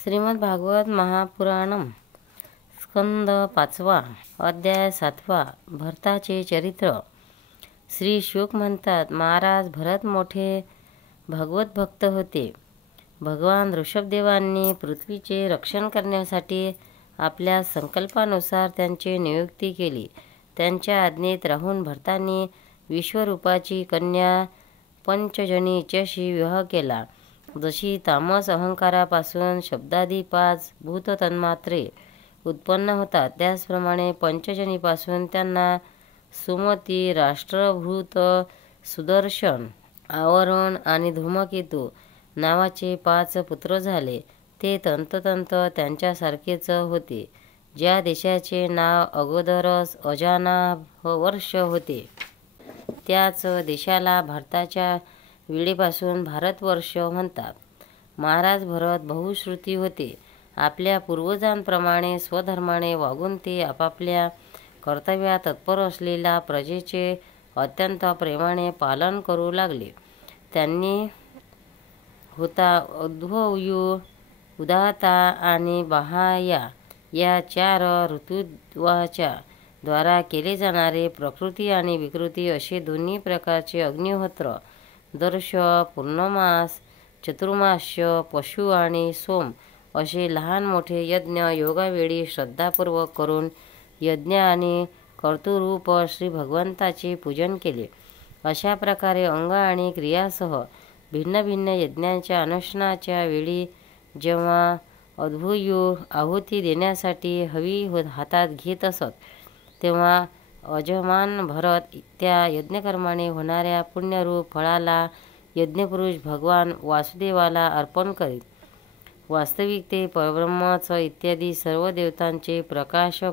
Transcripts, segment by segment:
श्रीमद भागवत महापुराणम स्कंद 5 अध्याय 7 भरताचे चरित्र। श्री शुक म्हणतात, महाराज भरत मोठे भगवत भक्त होते। भगवान ऋषभदेवांनी पृथ्वीचे रक्षण करण्यासाठी आपल्या संकल्पानुसार त्यांची नियुक्ती केली। त्यांच्या आज्ञेत राहून भरतांनी विश्वरूपाची कन्या पंचजनी हिच्याशी विवाह केला। जशी तामस अहंकारापासून शब्दादी 5 भूततन्मात्रे उत्पन्न होतात, त्याचप्रमाणे पंचजनीपासून त्यांना सुमती, राष्ट्रभूत, सुदर्शन, आवरण आणि धूमकेतू नावाचे 5 पुत्र झाले। ते तंतोतंत त्यांच्यासारखेच होते, ज्या देशाचे नाव अगोदरच अजानावर्ष होते, त्याच देशाला भारताच्या वेळेपासून भारतवर्ष म्हणतात। महाराज भरत बहुश्रुती होते। आपल्या पूर्वजांप्रमाणे स्वधर्माने वागून ते आपापल्या कर्तव्यात तत्पर असलेल्या प्रजेचे अत्यंत प्रेमाने पालन करू लागले। त्यांनी हुता, उद्भवयू, उदाता आणि बाह्या या 4 ऋतुवाच्या द्वारा केले जाणारे प्रकृती आणि विकृती असे दोन्ही प्रकारचे अग्निहोत्र, दर्श, पूर्णमास, चतुर्मास्य, पशु आणि सोम असे लहान मोठे यज्ञ योगावेळी श्रद्धापूर्वक करून यज्ञ आणि कर्तृरूप श्री भगवंताचे पूजन केले। अशा प्रकारे अंग आणि क्रियासह भिन्न भिन्न यज्ञांच्या अनुष्ठानाच्या वेळी जेव्हा अद्भुतयू आहुती देण्यासाठी हवी हातात घेत असत, तेव्हा अजमान भरत त्या यज्ञकर्माने होणाऱ्या पुण्यरूप फळाला यज्ञपुरुष भगवान वासुदेवाला अर्पण करीत। वास्तविक ते परब्रह्मच इत्यादी सर्व देवतांचे प्रकाशक,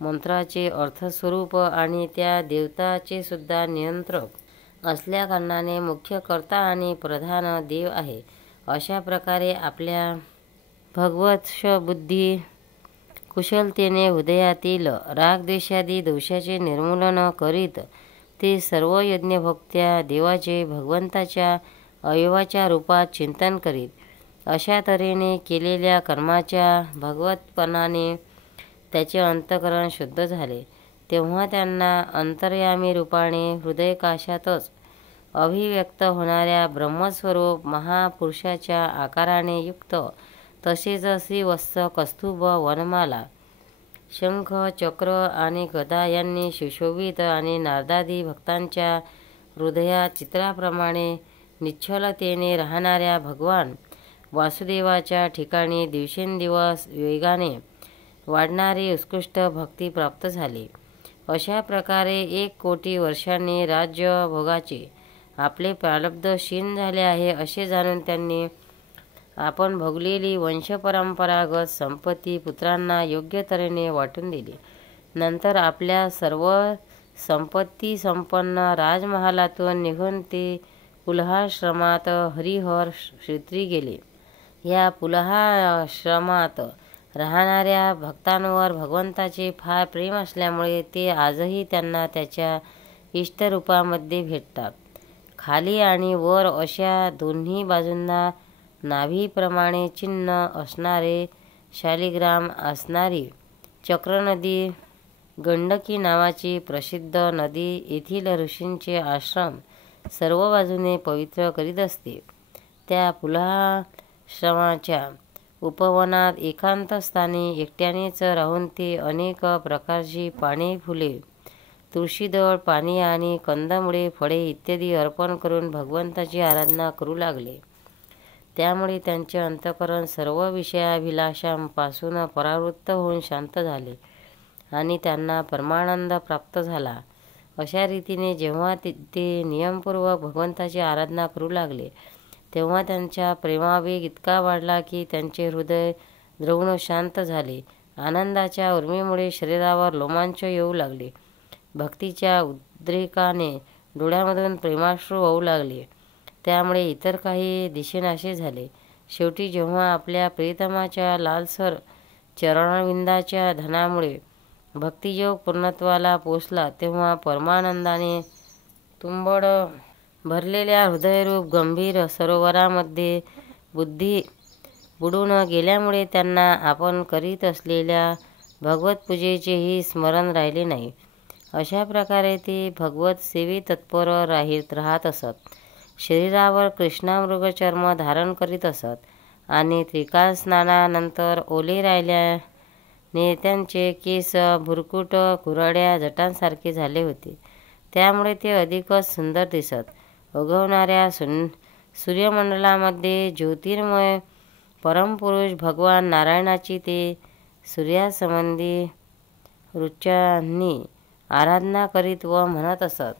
मंत्राचे अर्थस्वरूप आणि त्या देवताचे सुद्धा नियंत्रक असल्याकारणाने मुख्य कर्ता आणि प्रधान देव आहे। अशा प्रकारे आपल्या भगवत्शबुद्धी कुशलतेने हृदयातील रागद्वेषादी दोषाचे निर्मूलन करीत ते सर्व यज्ञभोक्त्या देवाचे भगवंताच्या अवयवाच्या रूपात चिंतन करीत। अशा तऱ्हेने केलेल्या कर्माच्या भगवतपणाने त्याचे अंतःकरण शुद्ध झाले। तेव्हा त्यांना अंतर्यामी रूपाने हृदयकाशातच अभिव्यक्त होणाऱ्या ब्रह्मस्वरूप महापुरुषाच्या आकाराने युक्त तसेच श्रीवत्स, कौस्तुभ, वनमाला, शंख, चक्र आणि गदा यांनी सुशोभित आणि नारदादी भक्तांच्या हृदयात चित्राप्रमाणे निश्चलतेने राहणाऱ्या भगवान वासुदेवाच्या ठिकाणी दिवसेंदिवस वेगाने वाढणारी उत्कृष्ट भक्ती प्राप्त झाली। अशा प्रकारे 1 कोटी वर्षांनी राज्यभोगाचे आपले प्रारब्ध क्षीण झाले आहे असे जाणून त्यांनी आपण भोगलेली वंशपरंपरागत संपत्ती पुत्रांना योग्य तऱ्हेने वाटून दिली। नंतर आपल्या सर्व संपत्ती संपन्न राजमहालातून निघून ते पुलहाश्रमात हरिहर क्षेत्री गेले। या पुलहाश्रमात राहणाऱ्या भक्तांवर भगवंताचे फार प्रेम असल्यामुळे ते आजही त्यांना त्याच्या इष्टरूपामध्ये भेटतात। खाली आणि वर अशा दोन्ही बाजूंना नाभीप्रमाणे चिन्ह असणारे, शालिग्राम असणारी चक्रनदी, गंडकी नावाची प्रसिद्ध नदी येथील ऋषींचे आश्रम सर्व बाजूने पवित्र करीत असते। त्या पुलहाश्रमाच्या उपवनात एकांत स्थानी एकट्यानेच राहून ते अनेक प्रकारची पाने, फुले, तुळशीदळ, पाणी आणि कंदमुळे, फळे इत्यादी अर्पण करून भगवंताची आराधना करू लागले। त्यामुळे त्यांचे अंतःकरण सर्व विषयाभिलाषांपासून परावृत्त होऊन शांत झाले आणि त्यांना परमानंद प्राप्त झाला। अशा रीतीने जेव्हा ते नियमपूर्वक भगवंताची आराधना करू लागले, तेव्हा त्यांचा प्रेमावेग इतका वाढला की त्यांचे हृदय द्रवून शांत झाले। आनंदाच्या उर्मीमुळे शरीरावर रोमांच येऊ लागले। भक्तीच्या उद्रेकाने डोळ्यामधून प्रेमाश्रू वाहू लागले। त्यामुळे इतर काही दिसेनासे झाले। शेवटी जेव्हा आपल्या प्रियतमाच्या लालसर चरणविंदाच्या धनामुळे भक्तियोग पूर्णत्वाला पोचला, तेव्हा परमानंदाने तुंबड भरलेल्या हृदयरूप गंभीर सरोवरामध्ये बुडून गेल्यामुळे त्यांना आपण करीत असलेल्या भगवत पूजेचेही स्मरण राहिले नाही. अशा प्रकारे ते भगवत सेवेत तत्पर राहत असत. शरीरावर कृष्णामृगचर्म धारण करीत असत आणि त्रिकाल स्नानानंतर ओले राहिल्याने त्यांचे केस भुरकुट कुरड्या जटांसारखे झाले होते. त्यामुळे ते अधिकच सुंदर दिसत. उगवणाऱ्या सूर्यमंडलामध्ये ज्योतिर्मय परमपुरुष भगवान नारायणाची ते सूर्यासंबंधी ऋचांनी आराधना करीत व म्हणत असत.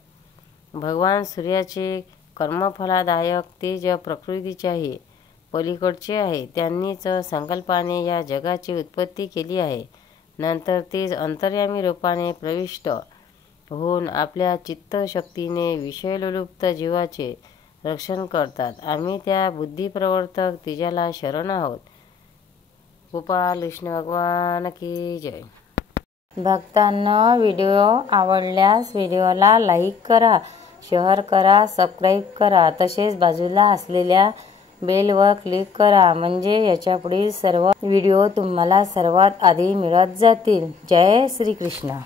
भगवान सूर्याचे कर्मफलदायक तेज प्रकृतीच्याही पलीकडचे आहे. त्यांनीच संकल्पाने या जगाची उत्पत्ती केली आहे. नंतर तेच अंतर्यामी रूपाने प्रविष्ट होऊन आपल्या चित्तशक्तीने विषयलोलुप्त जीवाचे रक्षण करतात. आम्ही त्या बुद्धिप्रवर्तक तेजाला शरण आहोत. गोपाल कृष्ण भगवान की जय. भक्तांनो, व्हिडिओ आवडल्यास व्हिडिओला लाईक करा, शेअर करा, सबस्क्राईब करा. तसेच बाजूला असलेल्या बेलवर क्लिक करा, म्हणजे याच्यापुढील सर्व व्हिडिओ तुम्हाला सर्वात आधी मिळत जातील. जय श्री कृष्ण.